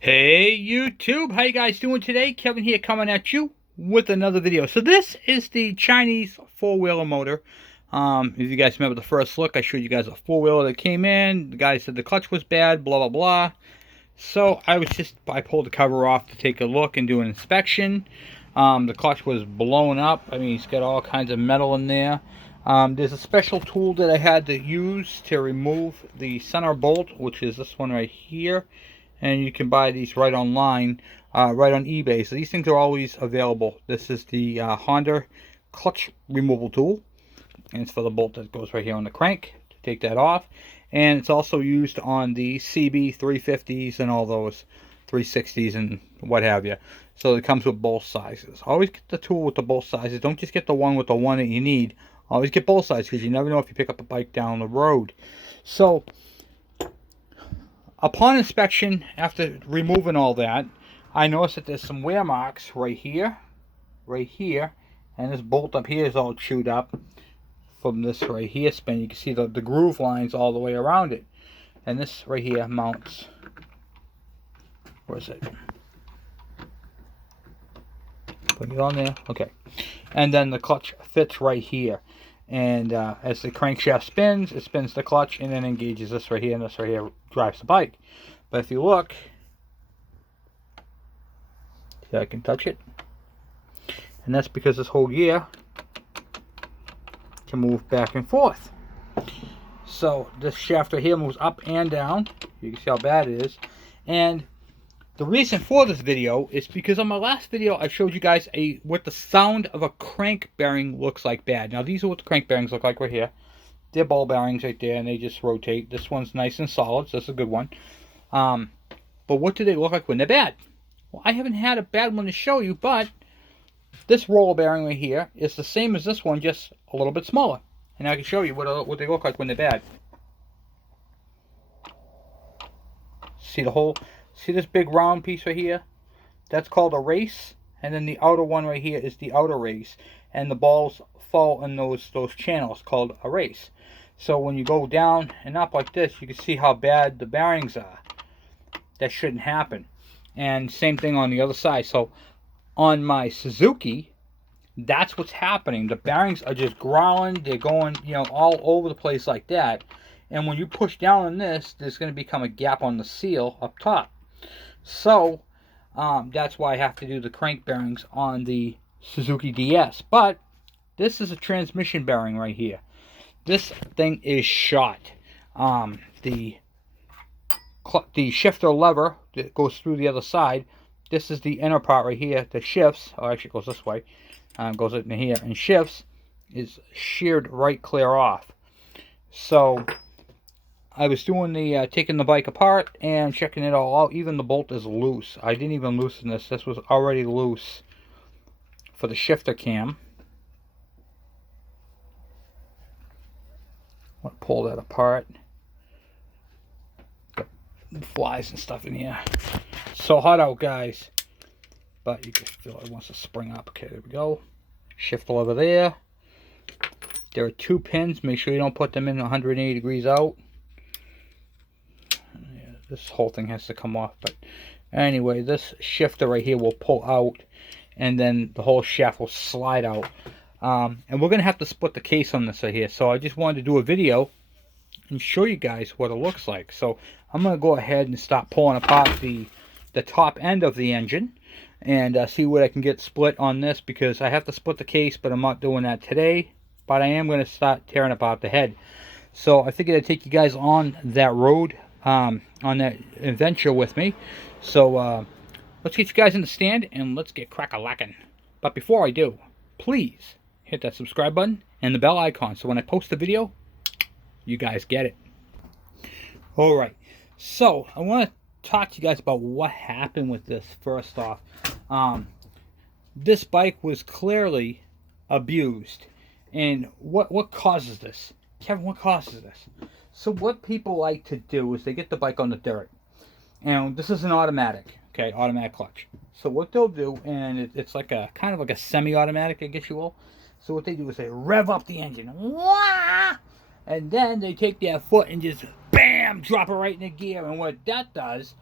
Hey YouTube, how you guys doing today? Kevin here coming at you with another video. So this is the Chinese four-wheeler motor. If you guys remember the first look, I showed you guys a four-wheeler that came in. The guy said the clutch was bad, blah, blah, blah. So I pulled the cover off to take a look and do an inspection. The clutch was blown up. I mean, it's got all kinds of metal in there. There's a special tool that I had to use to remove the center bolt, which is this one right here. And you can buy these right online, right on eBay. So these things are always available. This is the Honda clutch removal tool, and it's for the bolt that goes right here on the crank to take that off. And it's also used on the CB 350s and all those 360s and what have you. So it comes with both sizes. Always get the tool with the both sizes. Don't just get the one with the one that you need. Always get both sizes, because you never know if you pick up a bike down the road. So upon inspection, after removing all that, I noticed that there's some wear marks right here, and this bolt up here is all chewed up from this right here spin. You can see the groove lines all the way around it. And this right here mounts, where is it? Put it on there, okay. And then the clutch fits right here. And as the crankshaft spins, it spins the clutch and then engages this right here, and this right here drives the bike. But if you look, see, I can touch it, and that's because this whole gear can move back and forth. So this shaft right here moves up and down. You can see how bad it is. And the reason for this video is because on my last video I showed you guys what the sound of a crank bearing looks like bad. Now these are what the crank bearings look like right here. They're ball bearings right there, and they just rotate. This one's nice and solid, so that's a good one. But what do they look like when they're bad? Well, I haven't had a bad one to show you, but this roller bearing right here is the same as this one, just a little bit smaller. And I can show you what they look like when they're bad. See this big round piece right here? That's called a race. And then the outer one right here is the outer race. And the balls fall in those channels called a race. So when you go down and up like this, you can see how bad the bearings are. That shouldn't happen. And same thing on the other side. So on my Suzuki, that's what's happening. The bearings are just growling. They're going, all over the place like that. And when you push down on this, there's going to become a gap on the seal up top. So that's why I have to do the crank bearings on the Suzuki DS. But this is a transmission bearing right here. This thing is shot. The shifter lever that goes through the other side. This is the inner part right here that shifts. Oh, actually it goes this way. Goes in here and shifts. Is sheared right clear off. So I was doing the taking the bike apart and checking it all out. Even the bolt is loose. I didn't even loosen this. This was already loose for the shifter cam. I'm gonna pull that apart. Got flies and stuff in here. So hot out, guys. But you can feel it wants to spring up. Okay, there we go. Shift lever there. There are 2 pins. Make sure you don't put them in 180 degrees out. This whole thing has to come off, but anyway, this shifter right here will pull out, and then the whole shaft will slide out. And we're gonna have to split the case on this right here, so I just wanted to do a video and show you guys what it looks like. So I'm gonna go ahead and start pulling apart the top end of the engine and see what I can get split on this, because I have to split the case, but I'm not doing that today. But I am going to start tearing apart the head. So I figured I'd take you guys on that road, on that adventure with me. So let's get you guys in the stand and let's get crack-a-lackin'. But before I do, please hit that subscribe button and the bell icon, so when I post a video, you guys get it. Alright, so I want to talk to you guys about what happened with this first off. This bike was clearly abused. And what causes this? Kevin, what causes this? So what people like to do is they get the bike on the dirt. And this is an automatic, okay, automatic clutch. So what they'll do, and it's like a kind of like a semi-automatic, I guess you will. So what they do is they rev up the engine. Wah! And then they take their foot and just bam, drop it right in the gear. And what that does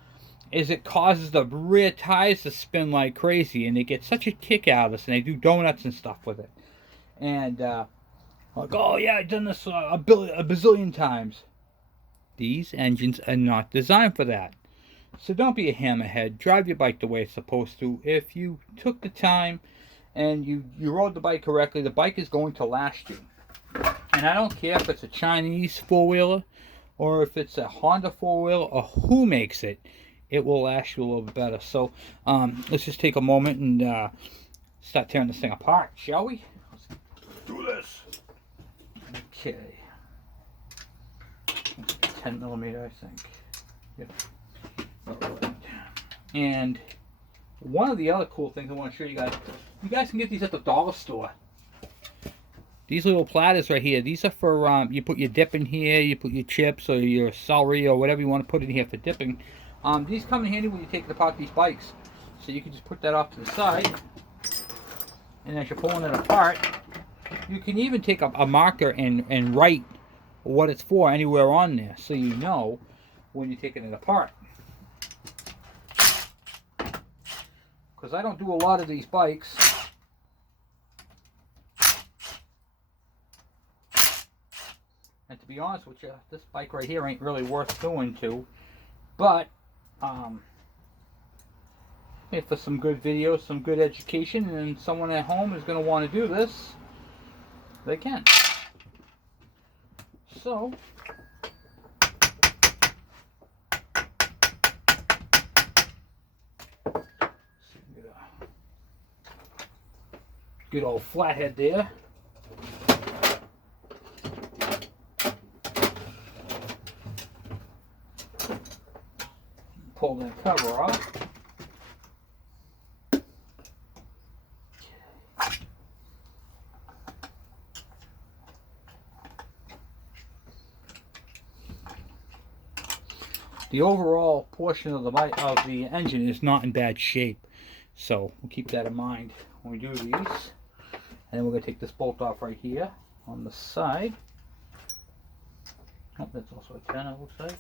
is it causes the rear tires to spin like crazy, and they get such a kick out of this, and they do donuts and stuff with it. And like, oh yeah, I've done this a bazillion times. These engines are not designed for that. So don't be a hammerhead. Drive your bike the way it's supposed to. If you took the time and you rode the bike correctly, the bike is going to last you. And I don't care if it's a Chinese four-wheeler or if it's a Honda four-wheeler or who makes it, it will last you a little bit better. So let's just take a moment and start tearing this thing apart, shall we? Let's do this. Okay. 10 millimeter, I think. Yep. Alright. And one of the other cool things I want to show you guys can get these at the dollar store. These little platters right here, these are for, you put your dip in here, you put your chips or your celery or whatever you want to put in here for dipping. These come in handy when you take apart these bikes. So you can just put that off to the side. And as you're pulling it apart, you can even take a marker and write what it's for anywhere on there, so you know when you're taking it apart. Because I don't do a lot of these bikes. And to be honest with you, this bike right here ain't really worth doing to. But if for some good videos, some good education, and someone at home is going to want to do this, they can. So, good old flathead there. Pull that cover off. The overall portion of the engine is not in bad shape, so we'll keep that in mind when we do these. And then we're going to take this bolt off right here on the side. Oh, that's also a 10, it looks like.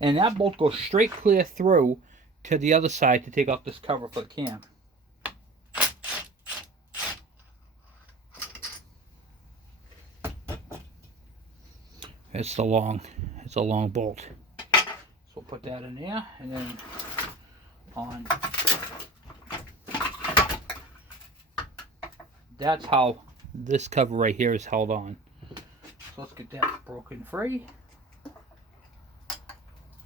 And that bolt goes straight clear through to the other side to take off this cover for the cam. It's a long bolt. So we'll put that in there, and then on. That's how this cover right here is held on. So let's get that broken free.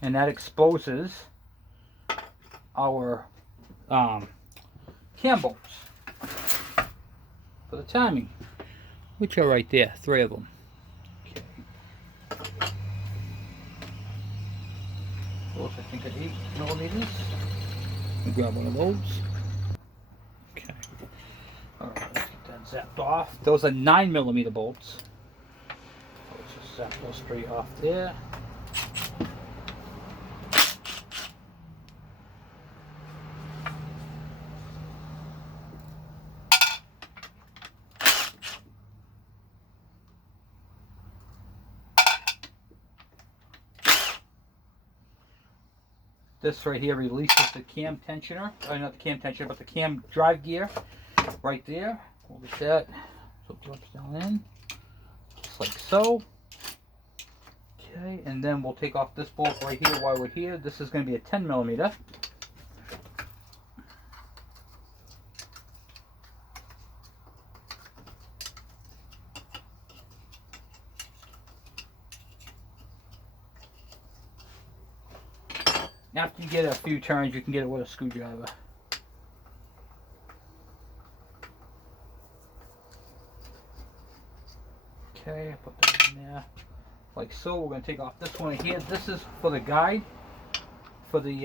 And that exposes our cam bolts for the timing, which are right there, 3 of them. Okay. Those I think are 8 millimeters. I'll grab one of those. Okay. All right, let's get that zapped off. Those are 9 millimeter bolts. Let's just zap those straight off there. This right here releases the cam tensioner, not the cam tensioner, but the cam drive gear right there. We'll get that, so it drops down in, just like so. Okay, and then we'll take off this bolt right here while we're here. This is going to be a 10 millimeter. After you get a few turns, you can get it with a screwdriver. Okay, put that in there like so. We're going to take off this one here. This is for the guide, for the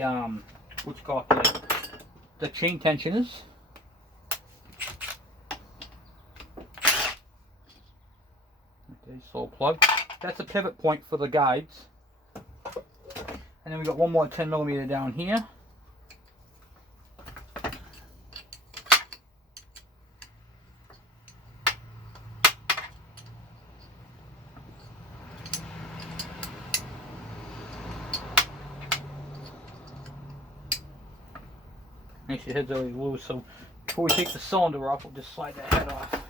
what you call it, the chain tensioners. Okay, so plug. That's a pivot point for the guides. And then we got one more 10 millimeter down here. Makes your head's already loose. So before we take the cylinder off, we'll just slide that head off.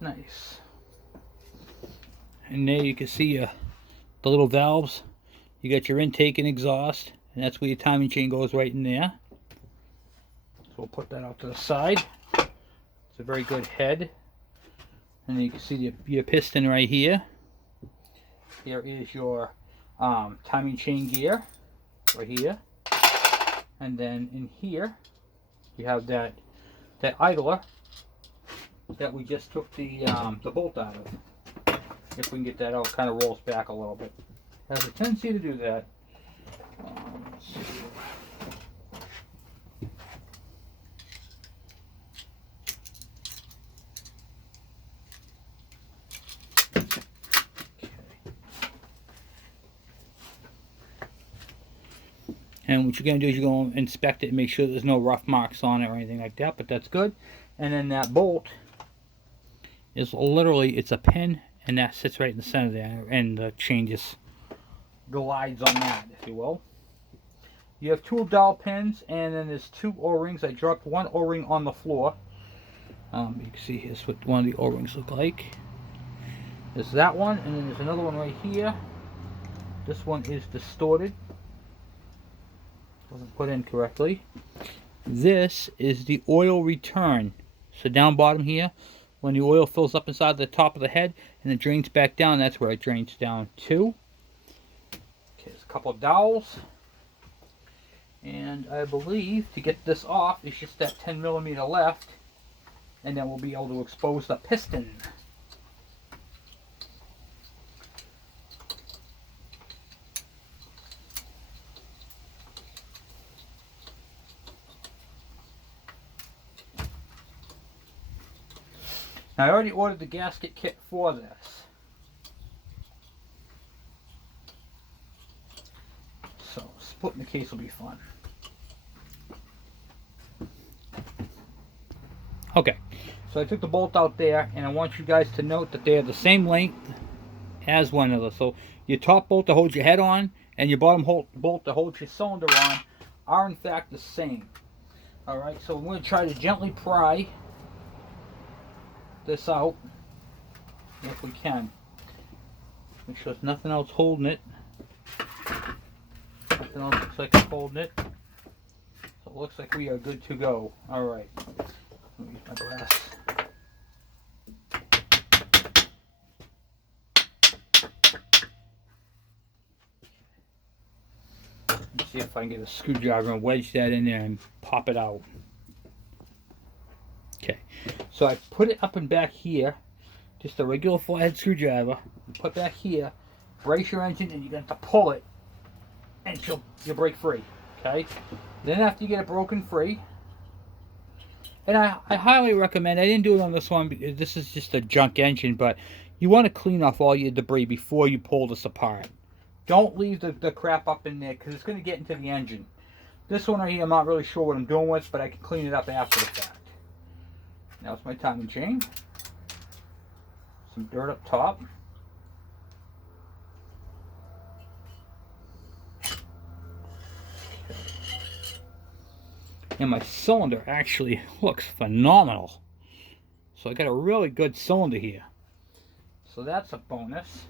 Nice. And there you can see the little valves. You got your intake and exhaust, and that's where your timing chain goes, right in there. So we'll put that out to the side. It's a very good head. And then you can see your piston right here. Here is your timing chain gear right here. And then in here you have that idler that we just took the bolt out of. If we can get that out, it kind of rolls back a little bit. Has a tendency to do that. Let's see. And what you're going to do is you're going to inspect it and make sure there's no rough marks on it or anything like that, but that's good. And then that bolt is literally, it's a pin, and that sits right in the center there, and the chain just glides on that, if you will. You have 2 dowel pins, and then there's 2 O-rings. I dropped 1 O-ring on the floor. You can see here's what one of the O-rings look like. There's that one, and then there's another one right here. This one is distorted. Wasn't put in correctly. This is the oil return. So down bottom here, when the oil fills up inside the top of the head and it drains back down, that's where it drains down to. Okay, there's a couple of dowels. And I believe to get this off, it's just that 10mm left. And then we'll be able to expose the piston. Now, I already ordered the gasket kit for this. So, splitting the case will be fun. Okay, so I took the bolt out there, and I want you guys to note that they are the same length as one another. So, your top bolt that holds your head on, and your bottom bolt that holds your cylinder on are in fact the same. Alright, so I'm going to try to gently pry this out if we can. Make sure there's nothing else holding it. Nothing else looks like it's holding it. So it looks like we are good to go. Alright. Let me use my glass. Let's see if I can get a screwdriver and wedge that in there and pop it out. Okay, so I put it up and back here, just a regular flathead screwdriver. You put back here, brace your engine, and you're going to have to pull it, and you'll break free. Okay, then after you get it broken free, and I highly recommend, I didn't do it on this one because this is just a junk engine, but you want to clean off all your debris before you pull this apart. Don't leave the crap up in there because it's going to get into the engine. This one right here, I'm not really sure what I'm doing with, but I can clean it up after the fact. Now it's my timing chain. Some dirt up top. And my cylinder actually looks phenomenal. So I got a really good cylinder here. So that's a bonus.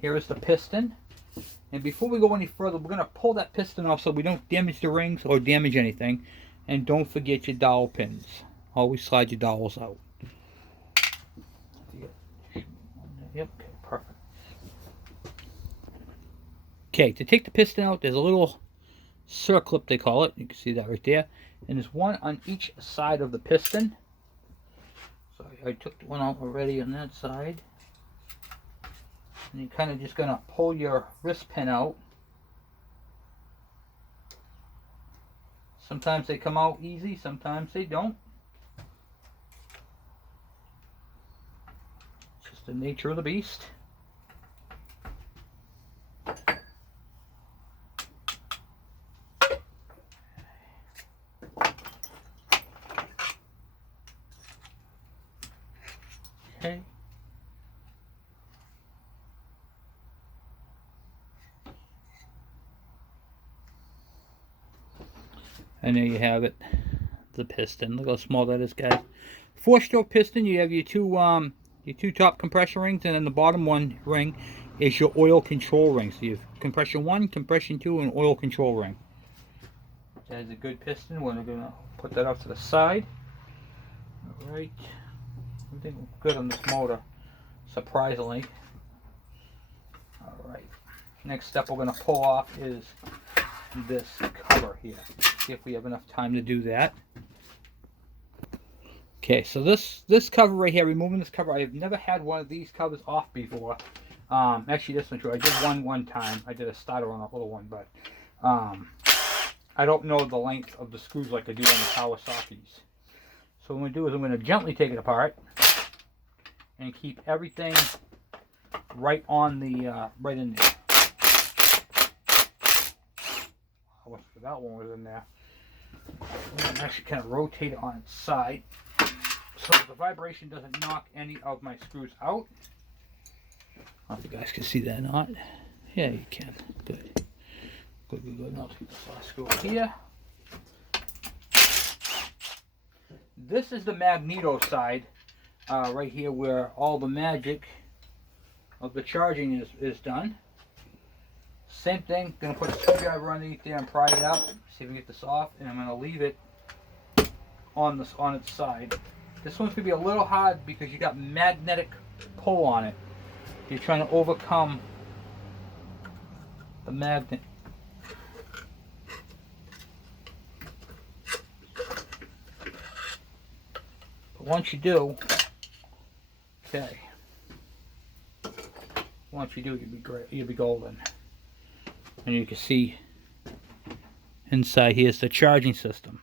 Here is the piston. And before we go any further, we're going to pull that piston off so we don't damage the rings or damage anything. And don't forget your dowel pins. Always slide your dowels out. Yep, okay, perfect. Okay, to take the piston out, there's a little circlip, they call it. You can see that right there. And there's one on each side of the piston. So I took one out already on that side. And you're kind of just going to pull your wrist pin out. Sometimes they come out easy, sometimes they don't. It's just the nature of the beast. Okay. And there you have it, the piston. Look how small that is, guys. 4-stroke piston. You have your two top compression rings, and then the bottom one ring is your oil control ring. So you have compression 1, compression 2, and oil control ring. That is a good piston. We're gonna put that off to the side. All right, everything good on this motor, surprisingly. All right. Next step we're gonna pull off is this cover here. See if we have enough time to do that. Okay, so this cover right here, removing this cover, I have never had one of these covers off before. Actually, this one's true. I did one time. I did a starter on a little one, but I don't know the length of the screws like I do on the Kawasaki's. So what I'm going to do is I'm going to gently take it apart and keep everything right on the right in there. That one was in there. I'm actually kind of rotate it on its side so the vibration doesn't knock any of my screws out. I don't know if you guys can see that or not. Yeah, you can. Good. Good. Now take this last screw here. This is the magneto side, right here where all the magic of the charging is done. Same thing, gonna put a screwdriver underneath there and pry it up, see if we can get this off, and I'm gonna leave it on its side. This one's gonna be a little hard because you got magnetic pull on it. You're trying to overcome the magnet. But once you do, okay. Once you do, you'll be great. You'll be golden. And you can see inside here is the charging system.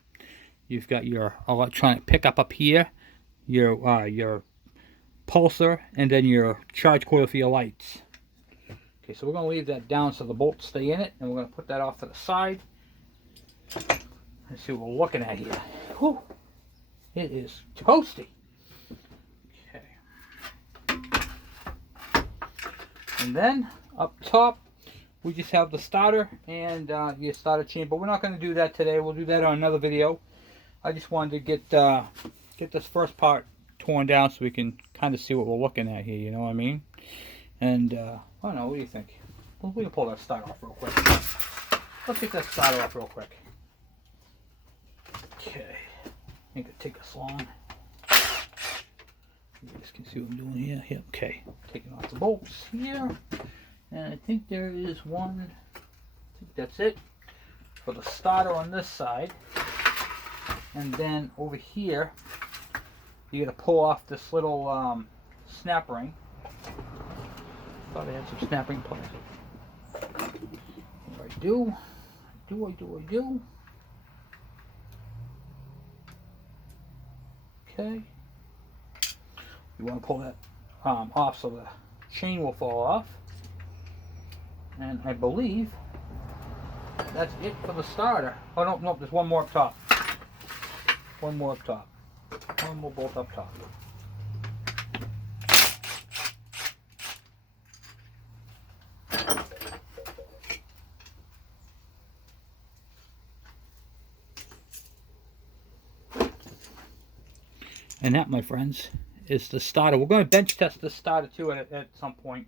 You've got your electronic pickup up here, your pulsar, and then your charge coil for your lights. Okay, so we're going to leave that down so the bolts stay in it, and we're going to put that off to the side. Let's see what we're looking at here. Whew. It is toasty. Okay. And then up top, we just have the starter and your starter chain, but we're not going to do that today. We'll do that on another video. I just wanted to get this first part torn down so we can kind of see what we're looking at here, you know what I mean? And I don't know, what do you think? Well, we can pull that starter off real quick. Let's get that starter off real quick. Okay, I think it'll take us long. You guys can see what I'm doing here. Yeah, okay, taking off the bolts here. And I think there is one, I think that's it, for the starter on this side. And then over here, you got to pull off this little snap ring. Thought I had some snap ring parts. What do I do? Okay. You want to pull that off so the chain will fall off. And I believe that's it for the starter. Oh, no, there's one more up top. One more up top. One more bolt up top. And that, my friends, is the starter. We're going to bench test this starter too at some point.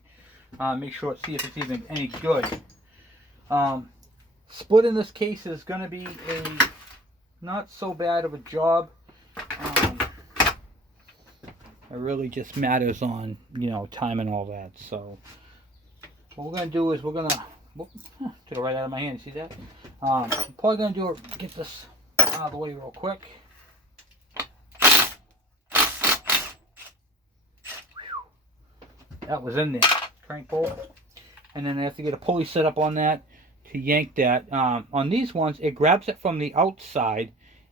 Make sure, see if it's even any good. Splitting this case is going to be a not so bad of a job. It really just matters on, you know, time and all that. So what we're going to do is we're going to took it right out of my hand. See that? I'm probably going to get this out of the way real quick. That was in there. Crank bolt. And then I have to get a pulley set up on that to yank that. On these ones, it grabs it from the outside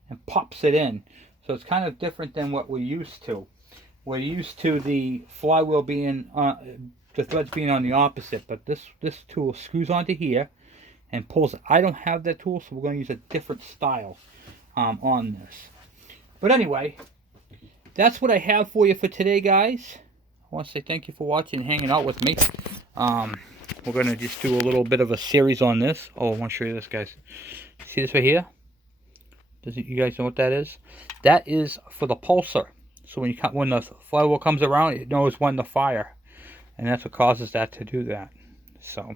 and pops it in. So it's kind of different than what we're used to. We're used to the flywheel being, the threads being on the opposite. But this tool screws onto here and pulls it. I don't have that tool, so we're going to use a different style on this. But anyway, that's what I have for you for today, guys. I want to say thank you for watching and hanging out with me. We're going to just do a little bit of a series on this. Oh, I want to show you this, guys. See this right here? You guys know what that is? That is for the pulsar. So when the flywheel comes around, it knows when to fire. And that's what causes that to do that. So,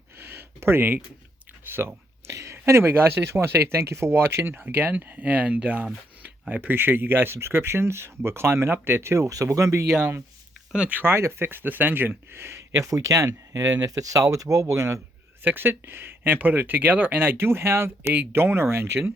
pretty neat. So, anyway, guys, I just want to say thank you for watching again. And I appreciate you guys' subscriptions. We're climbing up there, too. So, we're going to be going to try to fix this engine if we can. And if it's salvageable, we're going to fix it and put it together. And I do have a donor engine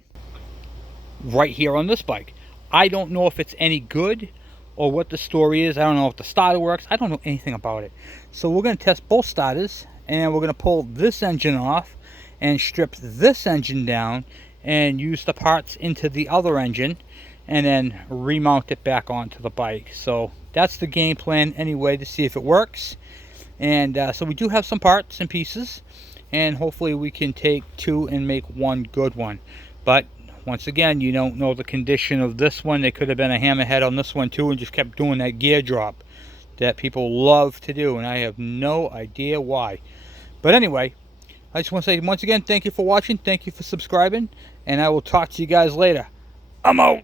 right here on this bike. I don't know if it's any good or what the story is. I don't know if the starter works. I don't know anything about it. So we're going to test both starters, and we're going to pull this engine off and strip this engine down and use the parts into the other engine and then remount it back onto the bike. So that's the game plan anyway, to see if it works. And so we do have some parts and pieces, and hopefully we can take two and make one good one. But once again, you don't know the condition of this one. There could have been a hammerhead on this one too and just kept doing that gear drop that people love to do, and I have no idea why. But anyway, I just want to say once again, thank you for watching, thank you for subscribing, and I will talk to you guys later. I'm out.